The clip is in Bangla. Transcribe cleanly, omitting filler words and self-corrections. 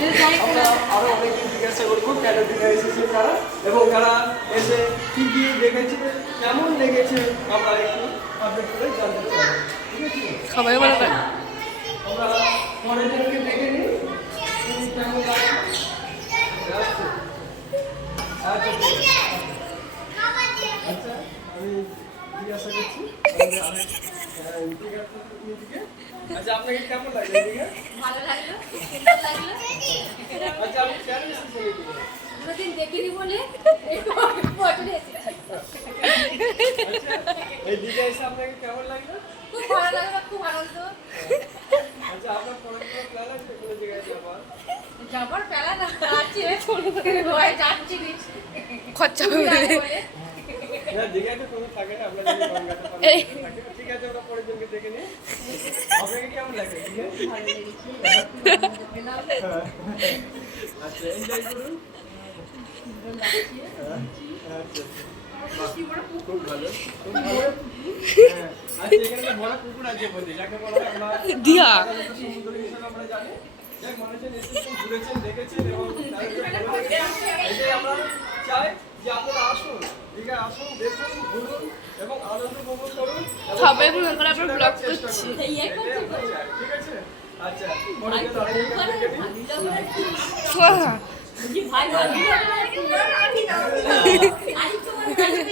আমরা আরো অনেকে জিজ্ঞাসা করবো কেন দিনে এসেছে তারা এবং তারা এসে কি কি দেখেছে কেমন লেগেছে আমরা একটু আপডেট করে জানতে চাই। ঠিক আছে, সবাই ভালো করে আমরা পরের জনকে দেখে নিই তুমি কেমন লাগছে। আচ্ছা ঠিক আছে। আচ্ছা আমি জিজ্ঞাসা করছি আচ্ছা আপনাকে কেমন লাগলো এদিকে? ভালো লাগলো, সুন্দর লাগলো। আচ্ছা আমি কেন এসেছি এদিকে? কোনোদিন দেখিনি বলে একটু পটলে এসেছি। আচ্ছা এই দিকে এসে আপনাকে কেমন লাগলো? খুব ভালো লাগলো, খুব আনন্দ। আচ্ছা আপনার পরের কোনো প্ল্যান আছে কোনো জায়গায় যাবার? যাবার পেলা না, যাচ্ছি ভয় যাচ্ছি খরচা হবে না দীঘায় তো কোনো থাকে না, আমরা যদি গঙ্গাতে পারি থাকে। ঠিক আছে ওটা পরের জনকে দেখে নিই। আপনাকে কেমন লাগে দীঘা? ভালো লেগেছে। আচ্ছা এনজয় করুন। আচ্ছা খুব ভালো খুব ভালো। হ্যাঁ, আচ্ছা এখানে তো বড় পুকুর আছে বলতে যাকে বলা হয় আমরা দিয়া। সমুদ্র হিসেবে আমরা জানি। যাক মানুষজন এসেছেন ঘুরেছেন দেখেছেন এবং এটাই আমরা চাই যে আপনারা আসুন দীঘায় আসুন দেখুন ঘুরুন এবং আনন্দ উপভোগ করুন এবং সবাই ভ্রমণ করে আমরা ব্লগ চেষ্টা করছি। করুন। এটাই আমরা চাই, ঠিক আছে আচ্ছা পরে গেলে আরেকবার দেখে নিন। ভাই